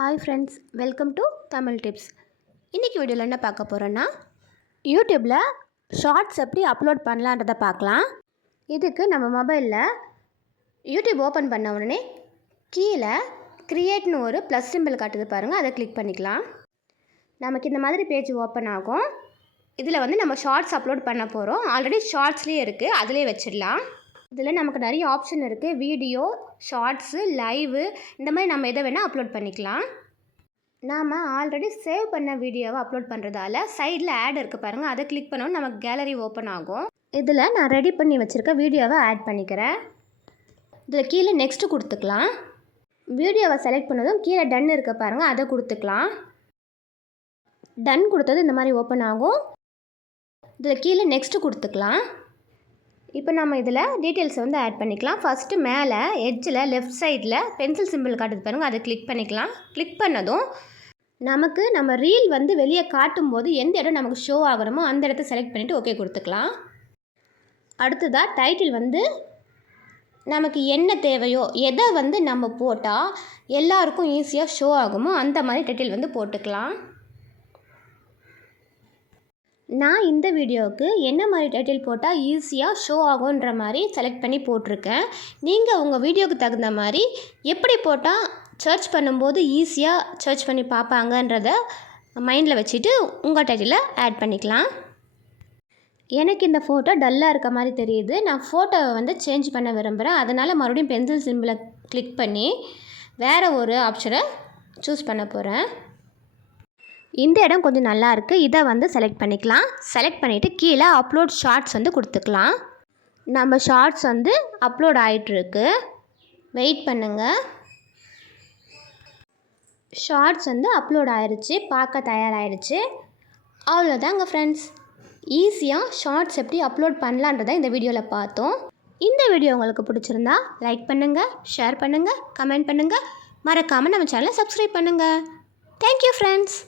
Hi friends, welcome to Tamil tips. இன்றைக்கி வீடியோவில் என்ன பார்க்க போகிறோன்னா, யூடியூப்பில் ஷார்ட்ஸ் எப்படி அப்லோட் பண்ணலான்றதை பார்க்கலாம். இதுக்கு நம்ம மொபைலில் யூடியூப் ஓப்பன் பண்ண உடனே கீழே க்ரியேட்னு ஒரு ப்ளஸ் சிம்பிள் காட்டுது பாருங்கள், அதை கிளிக் பண்ணிக்கலாம். நமக்கு இந்த மாதிரி பேஜ் ஓப்பன் ஆகும். இதில் நம்ம ஷார்ட்ஸ் அப்லோட் பண்ண போகிறோம். ஆல்ரெடி ஷார்ட்ஸ்லேயே இருக்குது, அதிலே வச்சிடலாம். இதில் நமக்கு நிறைய ஆப்ஷன் இருக்குது. வீடியோ, ஷார்ட்ஸு, லைவு, இந்த மாதிரி நம்ம எதை வேணால் அப்லோட் பண்ணிக்கலாம். நாம் ஆல்ரெடி சேவ் பண்ண வீடியோவை அப்லோட் பண்ணுறதால சைடில் ஆட் இருக்குது பாருங்கள், அதை கிளிக் பண்ணோன்னு நமக்கு கேலரி ஓப்பன் ஆகும். இதில் நான் ரெடி பண்ணி வச்சுருக்க வீடியோவை ஆட் பண்ணிக்கிறேன். இதில் கீழே நெக்ஸ்ட்டு கொடுத்துக்கலாம். வீடியோவை செலக்ட் பண்ணதும் கீழே டன் இருக்க பாருங்கள், அதை கொடுத்துக்கலாம். டன் கொடுத்தது இந்த மாதிரி ஓப்பன் ஆகும். இதில் கீழே நெக்ஸ்ட்டு கொடுத்துக்கலாம். இப்போ நம்ம இதில் டீட்டெயில்ஸை ஆட் பண்ணிக்கலாம். ஃபஸ்ட்டு மேலே எட்ஜில் லெஃப்ட் சைடில் பென்சில் சிம்பிள் காட்டுது பாருங்கள், அதை கிளிக் பண்ணிக்கலாம். கிளிக் பண்ணதும் நமக்கு நம்ம ரீல் வெளியே காட்டும்போது எந்த இடம் நமக்கு ஷோ ஆகணுமோ அந்த இடத்த செலக்ட் பண்ணிவிட்டு ஓகே கொடுத்துக்கலாம். அடுத்ததாக டைட்டில் நமக்கு என்ன தேவையோ, எதை நம்ம போட்டால் எல்லாருக்கும் ஈஸியாக ஷோ ஆகுமோ அந்த மாதிரி டைட்டில் போட்டுக்கலாம். நான் இந்த வீடியோவுக்கு என்ன மாதிரி டைட்டில் போட்டால் ஈஸியாக ஷோ ஆகுன்ற மாதிரி செலக்ட் பண்ணி போட்டிருக்கேன். நீங்கள் உங்கள் வீடியோவுக்கு தகுந்த மாதிரி எப்படி போட்டால் சர்ச் பண்ணும்போது ஈஸியாக சர்ச் பண்ணி பார்ப்பாங்கன்றத மைண்டில் வச்சுட்டு உங்கள் டைட்டிலை ஆட் பண்ணிக்கலாம். எனக்கு இந்த ஃபோட்டோ டல்லாக இருக்க மாதிரி தெரியுது. நான் ஃபோட்டோவை சேஞ்ச் பண்ண விரும்புகிறேன். அதனால் மறுபடியும் பென்சில் சிம்பிளை கிளிக் பண்ணி வேறு ஒரு ஆப்ஷனை சூஸ் பண்ண போகிறேன். இந்த இடம் கொஞ்சம் நல்லா இருக்குது, இதை செலக்ட் பண்ணிக்கலாம். செலக்ட் பண்ணிவிட்டு கீழே அப்லோட் ஷார்ட்ஸ் கொடுத்துக்கலாம். நம்ம ஷார்ட்ஸ் அப்லோட் ஆகிட்டுருக்கு, வெயிட் பண்ணுங்கள். ஷார்ட்ஸ் அப்லோட் ஆயிடுச்சு, பார்க்க தயாராகிடுச்சு. அவ்வளோதாங்க ஃப்ரெண்ட்ஸ், ஈஸியாக ஷார்ட்ஸ் எப்படி அப்லோட் பண்ணலான்றதை இந்த வீடியோவில் பார்த்தோம். இந்த வீடியோ உங்களுக்கு பிடிச்சிருந்தா லைக் பண்ணுங்கள், ஷேர் பண்ணுங்கள், கமெண்ட் பண்ணுங்கள். மறக்காமல் நம்ம சேனலை சப்ஸ்கிரைப் பண்ணுங்கள். Thank you friends.